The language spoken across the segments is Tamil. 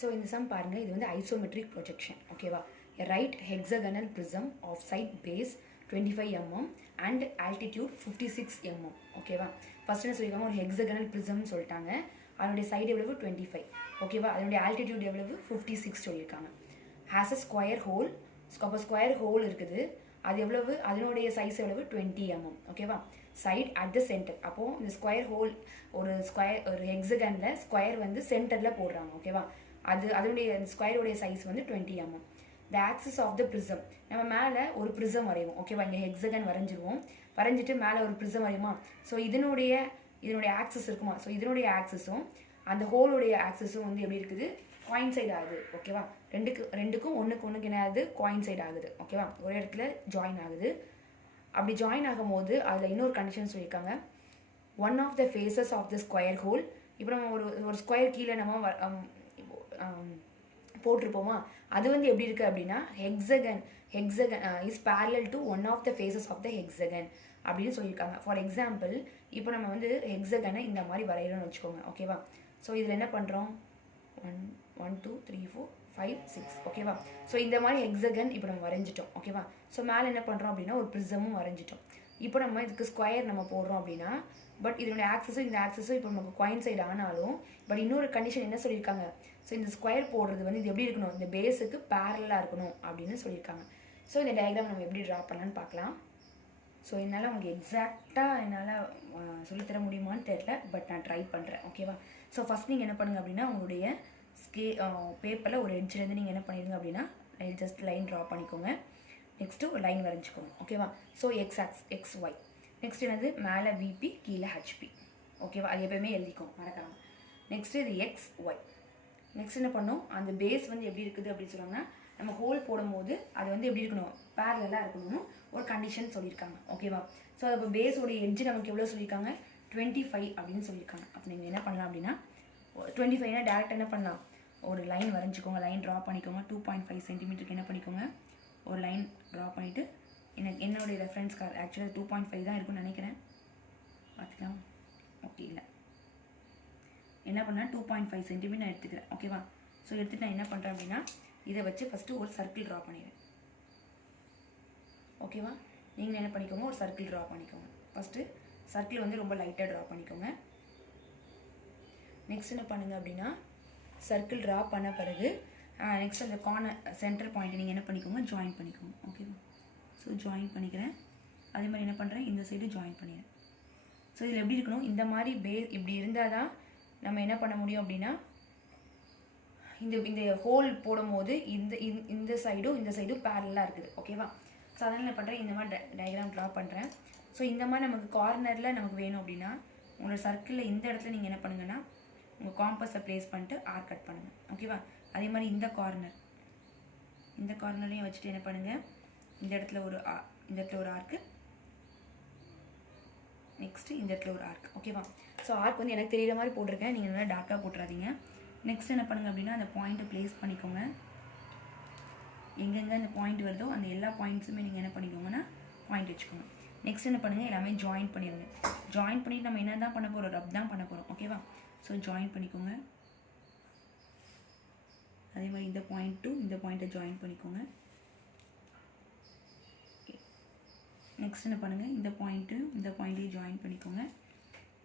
ஸோ இந்த சம் பாருங்கள், இது வந்து ஐசோமெட்ரிக் ப்ரொஜெக்ஷன். ஓகேவா? A right hexagonal prism of side base 25 mm and altitude 56 mm. ஓகேவா? ஃபர்ஸ்ட் என்ன சொல்லியிருக்காங்க, ஒரு ஹெக்ஸகனல் ப்ரிசம்னு சொல்லிட்டாங்க. அதனுடைய சைடு எவ்வளவு 25. ஓகேவா? அதனுடைய ஆல்டிடியூட் எவ்வளவு 56 சொல்லியிருக்காங்க. Has a square hole. அப்போ ஸ்கொயர் ஹோல் இருக்குது, அது எவ்வளவு, அதனுடைய சைஸ் எவ்வளவு 20 mm. ஓகேவா? Side at the centre. அப்போது இந்த ஸ்கொயர் ஹோல் ஒரு ஹெக்ஸகனில் ஸ்கொயர் வந்து சென்டரில் போடுறாங்க. ஓகேவா? அதனுடைய ஸ்கொயருடைய சைஸ் வந்து 20 mm. The axis of the prism, நம்ம மேலே ஒரு ப்ரிசம் வரைவோம். ஓகேவா? இங்கே ஹெக்ஸகன் வரைஞ்சிருவோம். வரைஞ்சிட்டு மேலே ஒரு ப்ரிசம் வரையுமா? ஸோ இதனுடைய ஆக்சிஸ் இருக்குமா? ஸோ இதனுடைய ஆக்சிஸும் அந்த ஹோலுடைய ஆக்சிஸும் வந்து எப்படி இருக்குது, கோயின்சைட் ஆகுது. ஓகேவா? ரெண்டுக்கும் ஒன்றுக்கு என்ன ஆகுது, கோயின்சைட் ஆகுது. ஓகேவா? ஒரே இடத்துல ஜாயின் ஆகுது. அப்படி ஜாயின் ஆகும்போது அதில் இன்னொரு கண்டிஷன் சொல்லியிருக்காங்க, one of the faces of the square hole. இப்போ நம்ம ஒரு ஸ்கொயர் கீழே நம்ம போட்டிருப்போமா, அது வந்து எப்படி இருக்குது அப்படின்னா hexagon is parallel to one of the faces of the hexagon அப்படின்னு சொல்லியிருக்காங்க. ஃபார் எக்ஸாம்பிள், இப்போ நம்ம வந்து ஹெக்ஸகனை இந்த மாதிரி வரைகிறோம்னு வச்சுக்கோங்க. ஓகேவா? ஸோ இதில் என்ன பண்ணுறோம், 1 2 3 4 5 6. ஓகேவா? ஸோ இந்த மாதிரி ஹெக்ஸகன் இப்போ நம்ம வரைஞ்சிட்டோம். ஓகேவா? ஸோ மேலே என்ன பண்ணுறோம் அப்படின்னா ஒரு ப்ரிசமும் வரைஞ்சிட்டோம். இப்போ நம்ம இதுக்கு ஸ்கொயர் நம்ம போடுறோம் அப்படின்னா, பட் இதனுடைய ஆக்சஸும் இந்த ஆக்சஸும் இப்போ நமக்கு கோயின்சைட் ஆனாலும், பட் இன்னொரு கண்டிஷன் என்ன சொல்லியிருக்காங்க, ஸோ இந்த ஸ்கொயர் போடுறது வந்து இது எப்படி இருக்கணும், இந்த பேஸுக்கு பேரலாக இருக்கணும் அப்படின்னு சொல்லியிருக்காங்க. ஸோ இந்த டயக்ராம் நம்ம எப்படி ட்ரா பண்ணலான்னு பார்க்கலாம். ஸோ என்னால் உங்களுக்கு எக்ஸாக்டாக என்னால் சொல்லித்தர முடியுமான்னு தெரியல, பட் நான் ட்ரை பண்ணுறேன். ஓகேவா? ஸோ ஃபஸ்ட் நீங்கள் என்ன பண்ணுங்கள் அப்படின்னா, உங்களுடைய பேப்பரில் ஒரு எட்ஜ்லேருந்து நீங்கள் என்ன பண்ணிடுங்க அப்படின்னா ஜஸ்ட் லைன் ட்ரா பண்ணிக்கோங்க. நெக்ஸ்ட்டு ஒரு லைன் வரைஞ்சிக்கோங்க. ஓகேவா? So X Y. நெக்ஸ்ட் என்னது, மேலே விபி கீழே ஹெச்பி. ஓகேவா? அது எப்போயுமே எழுதிக்கோங்க, மறக்காமல். நெக்ஸ்ட்டு இது எக்ஸ் ஒய். நெக்ஸ்ட் என்ன பண்ணோம், அந்த பேஸ் வந்து எப்படி இருக்குது அப்படின்னு சொன்னாங்கன்னா, நம்ம ஹோல் போடும்போது அது வந்து எப்படி இருக்கணும், பேரலாக இருக்கணும்னு ஒரு கண்டிஷன் சொல்லியிருக்காங்க. ஓகேவா? ஸோ அப்போ பேஸோடைய எட்ஜ் நமக்கு எவ்வளோ சொல்லியிருக்காங்க, 25 அப்படின்னு சொல்லியிருக்காங்க. அப்போ நீங்கள் என்ன பண்ணலாம் அப்படின்னா 25னா டேரெக்டாக என்ன பண்ணலாம், ஒரு லைன் வரைஞ்சிக்கோங்க, லைன் ட்ரா பண்ணிக்கோங்க. 2.5 சென்டிமீட்டருக்கு என்ன பண்ணிக்கோங்க, ஒரு லைன் ட்ரா பண்ணிவிட்டு என்னுடைய ரெஃபரன்ஸ் கார்டு ஆக்சுவலாக 2.5 தான் இருக்குன்னு நினைக்கிறேன், பார்த்துக்கலாம். ஓகே, இல்லை என்ன பண்ணால் 2.5 சென்டிமீட்டர் நான் எடுத்துக்கிறேன். ஓகேவா? ஸோ எடுத்துகிட்டு நான் என்ன பண்ணுறேன் அப்படின்னா, இதை வச்சு ஃபஸ்ட்டு ஒரு சர்க்கிள் ட்ரா பண்ணிடுறேன். ஓகேவா? நீங்கள் என்ன பண்ணிக்கோங்க, ஒரு சர்க்கிள் ட்ரா பண்ணிக்கோங்க. ஃபஸ்ட்டு சர்க்கிள் வந்து ரொம்ப லைட்டாக ட்ரா பண்ணிக்கோங்க. நெக்ஸ்ட் என்ன பண்ணுங்கள் அப்படின்னா, சர்க்கிள் ட்ரா பண்ண பிறகு நெக்ஸ்ட் அந்த கார்னர் சென்டர் பாயிண்ட் நீங்கள் என்ன பண்ணிக்கோங்க, ஜாயின் பண்ணிக்கோங்க. ஓகேவா? ஸோ ஜாயின் பண்ணிக்கிறேன். அதே மாதிரி என்ன பண்ணுறேன், இந்த சைடு ஜாயின் பண்ணிடுறேன். ஸோ இதில் எப்படி இருக்கணும், இந்த மாதிரி இப்படி இருந்தால் தான் நம்ம என்ன பண்ண முடியும் அப்படின்னா, இந்த ஹோல் போடும்போது இந்த சைடும் பேரலாக இருக்குது. ஓகேவா? ஸோ அதனால் என்ன பண்ணுறேன், இந்த மாதிரி டயக்ராம் ட்ரா பண்ணுறேன். ஸோ இந்த மாதிரி நமக்கு கார்னரில் நமக்கு வேணும் அப்படின்னா, உங்களோட சர்க்கிளில் இந்த இடத்துல நீங்கள் என்ன பண்ணுங்கன்னா, உங்கள் காம்பஸை ப்ளேஸ் பண்ணிட்டு ஆர்க் கட் பண்ணுங்கள். ஓகேவா? அதே மாதிரி இந்த கார்னர்லையும் வச்சுட்டு என்ன பண்ணுங்கள், இந்த இடத்துல ஒரு ஆர்க்கு, நெக்ஸ்ட்டு இந்த இடத்துல ஒரு ஆர்க். ஓகேவா? ஸோ ஆர்க் வந்து எனக்கு தெரிகிற மாதிரி போட்டிருக்கேன், நீங்கள் நல்லா டார்க்காக போட்டுறாதீங்க. நெக்ஸ்ட் என்ன பண்ணுங்கள் அப்படின்னா, அந்த பாயிண்ட்டை ப்ளேஸ் பண்ணிக்கோங்க. எங்கெங்கே அந்த பாயிண்ட் வருதோ அந்த எல்லா பாயிண்ட்ஸுமே நீங்கள் என்ன பண்ணிக்கோங்கன்னா பாயிண்ட் வச்சுக்கோங்க. நெக்ஸ்ட் என்ன பண்ணுங்கள், எல்லாமே ஜாயின் பண்ணிடுங்க. ஜாயின் பண்ணிவிட்டு நம்ம என்ன தான் பண்ண போகிறோம், ரப் தான் பண்ண போகிறோம். ஓகேவா? ஸோ ஜாயின் பண்ணிக்கோங்க. அதே மாதிரி இந்த பாயிண்ட்டை ஜாயின் பண்ணிக்கோங்க. நெக்ஸ்ட் என்ன பண்ணுங்கள், இந்த பாயிண்ட்டையும் ஜாயின் பண்ணிக்கோங்க.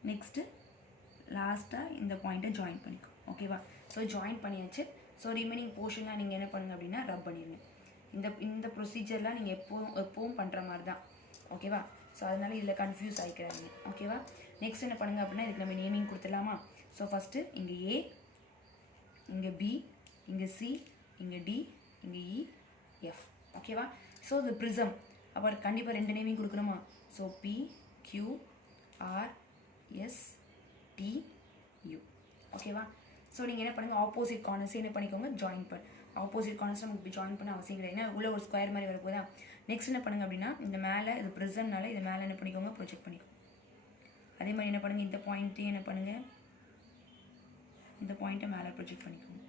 நெக்ஸ்ட்டு லாஸ்ட்டாக இந்த பாயிண்ட்டை ஜாயின் பண்ணிக்கோங்க. ஓகேவா? ஸோ ஜாயின் பண்ணியாச்சு. ஸோ ரிமைனிங் போர்ஷன்லாம் நீங்கள் என்ன பண்ணுங்கள் அப்படின்னா ரப் பண்ணிடுங்க. இந்த ப்ரொசீஜர்லாம் நீங்கள் எப்பவும் பண்ணுற மாதிரி தான். ஓகேவா? ஸோ அதனால் இதில் கன்ஃபியூஸ் ஆகிக்கிறாங்க. ஓகேவா? நெக்ஸ்ட் என்ன பண்ணுங்கள் அப்படின்னா, இதுக்கு நம்ம நேமிங் கொடுத்துடலாமா? ஸோ ஃபஸ்ட்டு இங்கே ஏ, இங்கே பி, இங்கே சி, இங்கே டி, இங்கே இ, எஃப். ஓகேவா? ஸோ இது ப்ரிசம், அப்போ கண்டிப்பாக 2 நேமிங் கொடுக்கணுமா? So P Q R S T U. ஓகேவா? ஸோ நீங்கள் என்ன பண்ணுங்கள், ஆப்போசிட் கார்னர்ஸே என்ன பண்ணிக்கோங்க, ஆப்போசிட் கார்னர்ஸ் நமக்கு இப்படி ஜாயின் பண்ண அவசியம் கிடையாது, ஏன்னா உள்ள ஒரு ஸ்கொயர் மாதிரி வரப்போதா. நெக்ஸ்ட் என்ன பண்ணுங்கள் அப்படின்னா, இந்த மேலே இது ப்ரிசம்னால இது மேலே என்ன பண்ணிக்கோங்க, ப்ரொஜெக்ட் பண்ணிக்கோங்க. அதே மாதிரி என்ன பண்ணுங்கள், இந்த பாயிண்ட்டையும் என்ன பண்ணுங்கள், இந்த பாயிண்ட்டை மேலே ப்ரொஜெக்ட் பண்ணிக்கோங்க.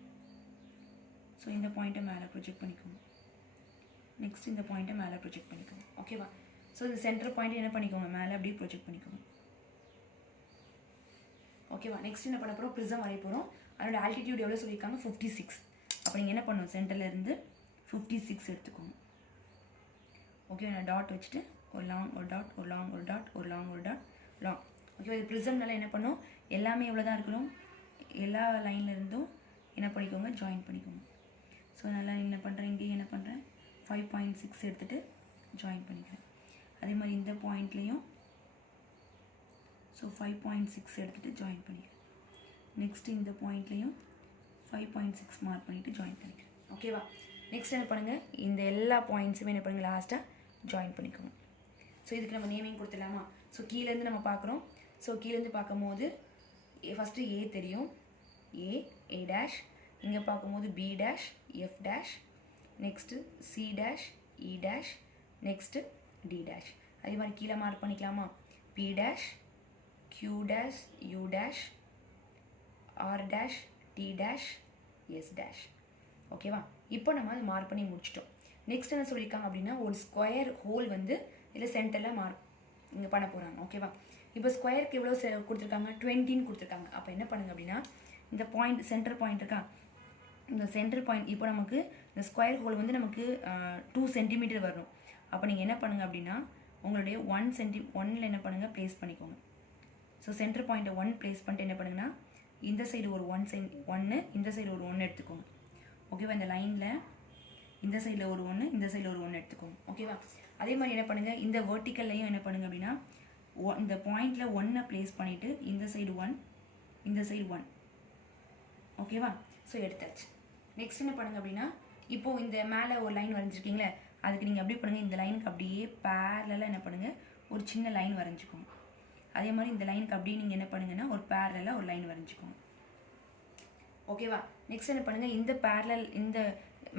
ஸோ இந்த பாயிண்ட்டை மேலே ப்ரொஜெக்ட் பண்ணிக்கோங்க. நெக்ஸ்ட் இந்த பாயிண்ட்டை மேலே ப்ரொஜெக்ட் பண்ணிக்கோங்க. ஓகேவா? ஸோ இந்த சென்டர் பாயிண்ட்டை என்ன பண்ணிக்கோங்க, மேலே அப்படியே ப்ரொஜெக்ட் பண்ணிக்கோங்க. ஓகேவா? நெக்ஸ்ட் என்ன பண்ண போகிறோம், ப்ரிசம் வரைய போகிறோம். அதோட ஆல்டிடியூட் எவ்வளோ சொல்லியிருக்காங்க 56. அப்போ நீங்கள் என்ன பண்ணணும் சென்டர்லேருந்து 56 எடுத்துக்கோங்க. ஓகே நான் டாட் வச்சுட்டு ஒரு லாங் ஒரு டாட் ஒரு லாங் ஒரு டாட் ஒரு லாங் ஒரு டாட் லாங். ஓகே இது ப்ரிசம்னால என்ன பண்ணோம் எல்லாமே எவ்வளோ தான் இருக்கணும் எல்லா லைன்லேருந்தும் என்ன பண்ணிக்கோங்க ஜாயின் பண்ணிக்கோங்க. ஸோ நல்லா என்ன பண்ணுறேன் இங்கேயும் என்ன பண்ணுறேன் 5.6 எடுத்துகிட்டு ஜாயின் பண்ணிக்கிறேன். அதே மாதிரி இந்த பாயிண்ட்லேயும் ஸோ 5.6 எடுத்துகிட்டு ஜாயின் பண்ணிக்கிறேன். நெக்ஸ்ட்டு இந்த பாயிண்ட்லேயும் 5.6 மார்க் பண்ணிவிட்டு ஜாயின் பண்ணிக்கிறேன். ஓகேவா நெக்ஸ்ட் என்ன பண்ணுங்கள் இந்த எல்லா பாயிண்ட்ஸுமே என்ன பண்ணுங்கள் லாஸ்ட்டாக ஜாயின் பண்ணிக்கோங்க. ஸோ இதுக்கு நம்ம நேமிங் கொடுத்துடலாமா. ஸோ கீழேருந்து நம்ம பார்க்குறோம். ஸோ கீழேருந்து பார்க்கும்போது ஃபஸ்ட்டு ஏ தெரியும் ஏ டேஷ், இங்கே பார்க்கும்போது B dash F dash, next C dash E dash, next D dash. அதே மாதிரி கீழே மார்க் பண்ணிக்கலாமா B dash Q dash U dash R dash T dash S dash. ஓகேவா இப்போ நம்ம அது மார்க் பண்ணி முடிச்சிட்டோம். நெக்ஸ்ட் என்ன சொல்லியிருக்காங்க அப்படின்னா ஒரு ஸ்கொயர் ஹோல் வந்து இதில் சென்டரில் மார்க் இங்கே பண்ண போகிறாங்க. ஓகேவா இப்போ ஸ்கொயருக்கு எவ்வளோ கொடுத்துருக்காங்க 20ன்னு கொடுத்துருக்காங்க. அப்போ என்ன பண்ணுங்க அப்படின்னா இந்த பாயிண்ட் சென்டர் பாயிண்ட் இருக்கா இந்த சென்டர் பாயிண்ட் இப்போ நமக்கு இந்த ஸ்கொயர் ஹோல் வந்து நமக்கு 2 சென்டிமீட்டர் வரணும். அப்போ நீங்கள் என்ன பண்ணுங்கள் அப்படின்னா உங்களுடைய 1 என்ன பண்ணுங்கள் ப்ளேஸ் பண்ணிக்கோங்க. ஸோ சென்டர் பாயிண்ட்டை 1 ப்ளேஸ் பண்ணிட்டு என்ன பண்ணுங்கன்னா இந்த சைடு ஒரு 1 இந்த சைடு ஒரு 1 எடுத்துக்கோங்க. ஓகேவா இந்த லைனில் இந்த சைடில் ஒரு 1 இந்த சைடில் ஒரு 1 எடுத்துக்கோங்க. ஓகேவா அதே மாதிரி என்ன பண்ணுங்கள் இந்த வெர்டிக்கல்லையும் என்ன பண்ணுங்கள் அப்படின்னா இந்த பாயிண்டில் 1 ப்ளேஸ் பண்ணிவிட்டு இந்த சைடு 1 இந்த சைடு 1. ஓகேவா ஸோ எடுத்தாச்சு. நெக்ஸ்ட் என்ன பண்ணுங்கள் அப்படின்னா இப்போது இந்த மேலே ஒரு லைன் வரைஞ்சிருக்கீங்களே அதுக்கு நீங்கள் எப்படி பண்ணுங்கள் இந்த லைனுக்கு அப்படியே பேரலாக என்ன பண்ணுங்கள் ஒரு சின்ன லைன் வரைஞ்சிக்கோங்க. அதே மாதிரி இந்த லைனுக்கு அப்படியே நீங்கள் என்ன பண்ணுங்கன்னா ஒரு பேரலாக ஒரு லைன் வரைஞ்சிக்கோங்க. ஓகேவா நெக்ஸ்ட் என்ன பண்ணுங்கள் இந்த பேரலல் இந்த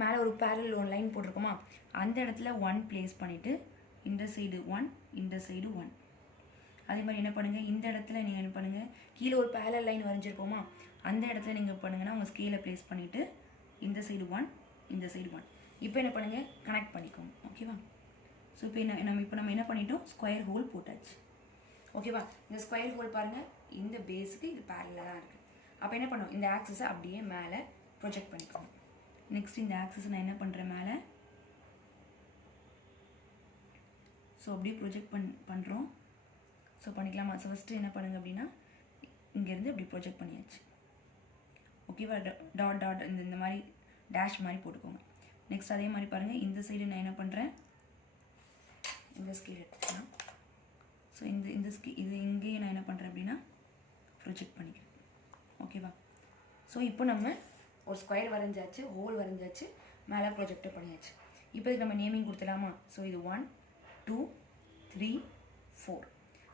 மேலே ஒரு பேரலல் ஒரு லைன் போட்டிருக்கோமா அந்த இடத்துல 1 ப்ளேஸ் பண்ணிவிட்டு இந்த சைடு 1 இந்த சைடு 1. அதே மாதிரி என்ன பண்ணுங்கள் இந்த இடத்துல நீங்கள் என்ன பண்ணுங்கள் கீழே ஒரு பேரலல் லைன் வரைஞ்சிருக்கோமா அந்த இடத்துல நீங்கள் பண்ணுங்கன்னா உங்கள் ஸ்கேலை ப்ளேஸ் பண்ணிவிட்டு இந்த சைடு 1 இந்த சைடு 1. இப்போ என்ன பண்ணுங்கள் கனெக்ட் பண்ணிக்கோங்க. ஓகேவா ஸோ இப்போ நம்ம என்ன பண்ணிட்டோம் ஸ்கொயர் ஹோல் போட்டாச்சு. ஓகேவா இந்த ஸ்கொயர் ஹோல் பாருங்கள் இந்த பேஸுக்கு இது பேரலாக தான் இருக்குது. அப்போ என்ன பண்ணும் இந்த ஆக்சஸை அப்படியே மேலே ப்ரொஜெக்ட் பண்ணிக்கோங்க. நெக்ஸ்ட் இந்த ஆக்சஸை நான் என்ன பண்ணுறேன் மேலே ஸோ அப்படியே ப்ரொஜெக்ட் பண்ணுறோம். ஸோ பண்ணிக்கலாமா ஸோ ஃபஸ்ட்டு என்ன பண்ணுங்க அப்படின்னா இங்கேருந்து அப்படி ப்ரொஜெக்ட் பண்ணியாச்சு. ஓகேவா டாட் டாட் இந்த மாதிரி டேஷ் மாதிரி போட்டுக்கோங்க. நெக்ஸ்ட் அதே மாதிரி பாருங்கள் இந்த சைடு நான் என்ன பண்ணுறேன் இந்த ஸ்கேல் எடுத்துக்கலாம். ஸோ இது இங்கேயே நான் என்ன பண்ணுறேன் அப்படின்னா ப்ரொஜெக்ட் பண்ணிக்கிறேன். ஓகேவா ஸோ இப்போ நம்ம ஒரு ஸ்கொயர் வரைஞ்சாச்சு ஹோல் வரைஞ்சாச்சு மேலே ப்ரொஜெக்டர் பண்ணியாச்சு. இப்போ இதுக்கு நம்ம நேமிங் கொடுத்துலாமா. ஸோ இது 1 2 3 4.